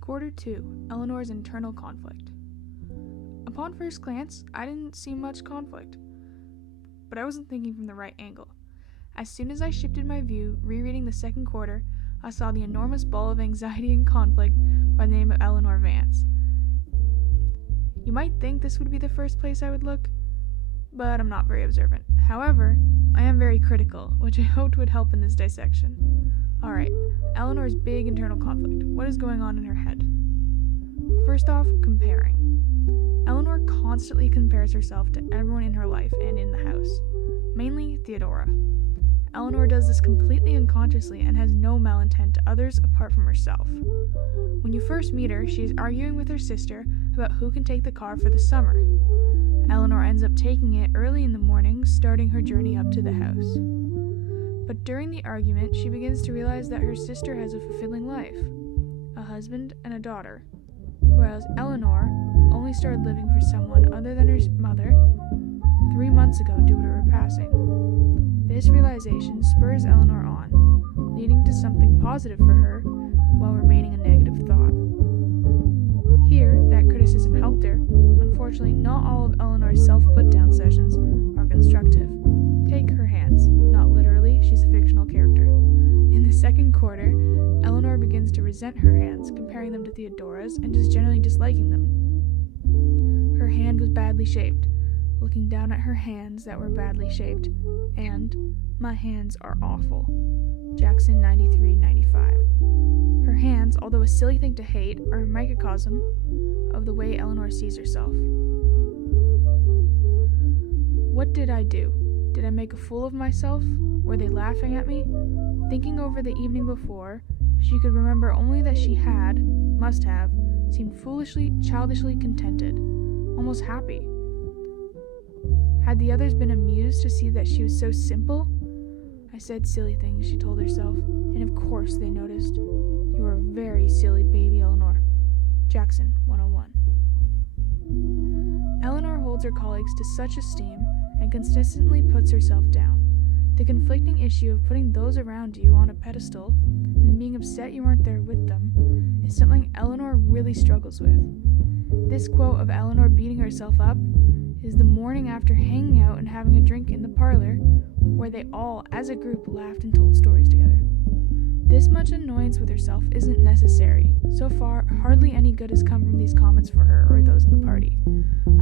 Quarter 2. Eleanor's internal conflict. Upon first glance, I didn't see much conflict, but I wasn't thinking from the right angle. As soon as I shifted my view, rereading the second quarter, I saw the enormous ball of anxiety and conflict by the name of Eleanor Vance. You might think this would be the first place I would look, but I'm not very observant. However, I am very critical, which I hoped would help in this dissection. Alright, Eleanor's big internal conflict. What is going on in her head? First off, comparing. Eleanor constantly compares herself to everyone in her life and in the house, mainly Theodora. Eleanor does this completely unconsciously and has no malintent to others apart from herself. When you first meet her, she is arguing with her sister about who can take the car for the summer. Eleanor ends up taking it early in the morning, starting her journey up to the house. But during the argument, she begins to realize that her sister has a fulfilling life, a husband and a daughter, whereas Eleanor only started living for someone other than her mother 3 months ago due to her passing. This realization spurs Eleanor on, leading to something positive for her while remaining a negative thought. Here, that criticism helped her. Unfortunately, not all of Eleanor's self-put-down sessions are constructive. Take her hands. Not literally, she's a fictional character. In the second quarter, Eleanor begins to resent her hands, comparing them to Theodora's and just generally disliking them. Her hand was badly shaped, looking down at her hands that were badly shaped, and my hands are awful. Jackson 93-95. Her hands, although a silly thing to hate, are a microcosm of the way Eleanor sees herself. What did I do? Did I make a fool of myself? Were they laughing at me? Thinking over the evening before, she could remember only that she must have, seemed foolishly, childishly contented, almost happy. Had the others been amused to see that she was so simple? I said silly things, she told herself, and of course they noticed. You are a very silly baby, Eleanor. Jackson 101. Eleanor holds her colleagues to such esteem and consistently puts herself down. The conflicting issue of putting those around you on a pedestal and then being upset you aren't there with them is something Eleanor really struggles with. This quote of Eleanor beating herself up is the morning after hanging out and having a drink in the parlor, where they all, as a group, laughed and told stories together. This much annoyance with herself isn't necessary. So far, hardly any good has come from these comments for her or those in the party.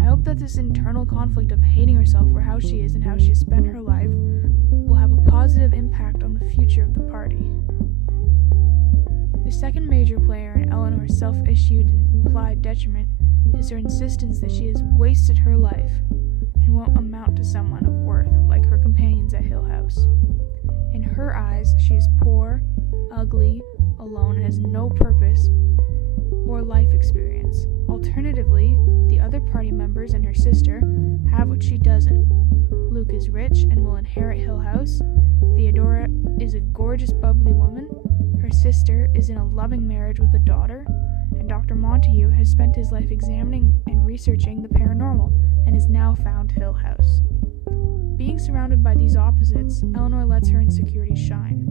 I hope that this internal conflict of hating herself for how she is and how she has spent her life will have a positive impact on the future of the party. The second major player in Eleanor's self-issued and implied detriment is her insistence that she has wasted her life and won't amount to someone of worth like her companions at Hill House. In her eyes, she is poor, ugly, alone, and has no purpose or life experience. Alternatively, the other party members and her sister have what she doesn't. Luke is rich and will inherit Hill House. Theodora is a gorgeous, bubbly woman. Her sister is in a loving marriage with a daughter. And Dr. Montague has spent his life examining and researching the paranormal and has now found Hill House. Being surrounded by these opposites, Eleanor lets her insecurities shine.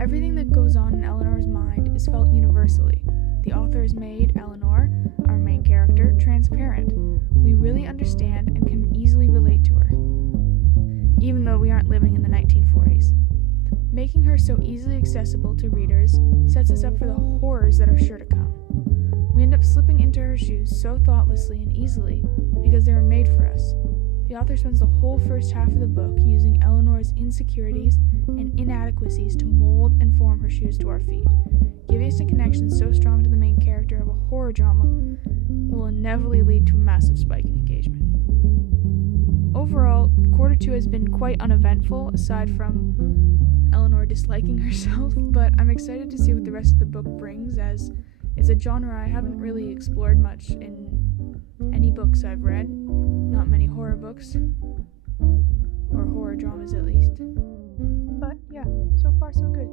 Everything that goes on in Eleanor's mind is felt universally. The author has made Eleanor, our main character, transparent. We really understand and can easily relate to her, even though we aren't living in the 1940s. Making her so easily accessible to readers sets us up for the horrors that are sure to come. We end up slipping into her shoes so thoughtlessly and easily because they were made for us. The author spends the whole first half of the book using Eleanor's insecurities and inadequacies to mold and form her shoes to our feet, giving us a connection so strong to the main character of a horror drama will inevitably lead to a massive spike in engagement. Overall, quarter 2 has been quite uneventful, aside from Eleanor disliking herself, but I'm excited to see what the rest of the book brings, as it's a genre I haven't really explored much in any books I've read. Not many horror books, or horror dramas at least. But yeah, so far so good.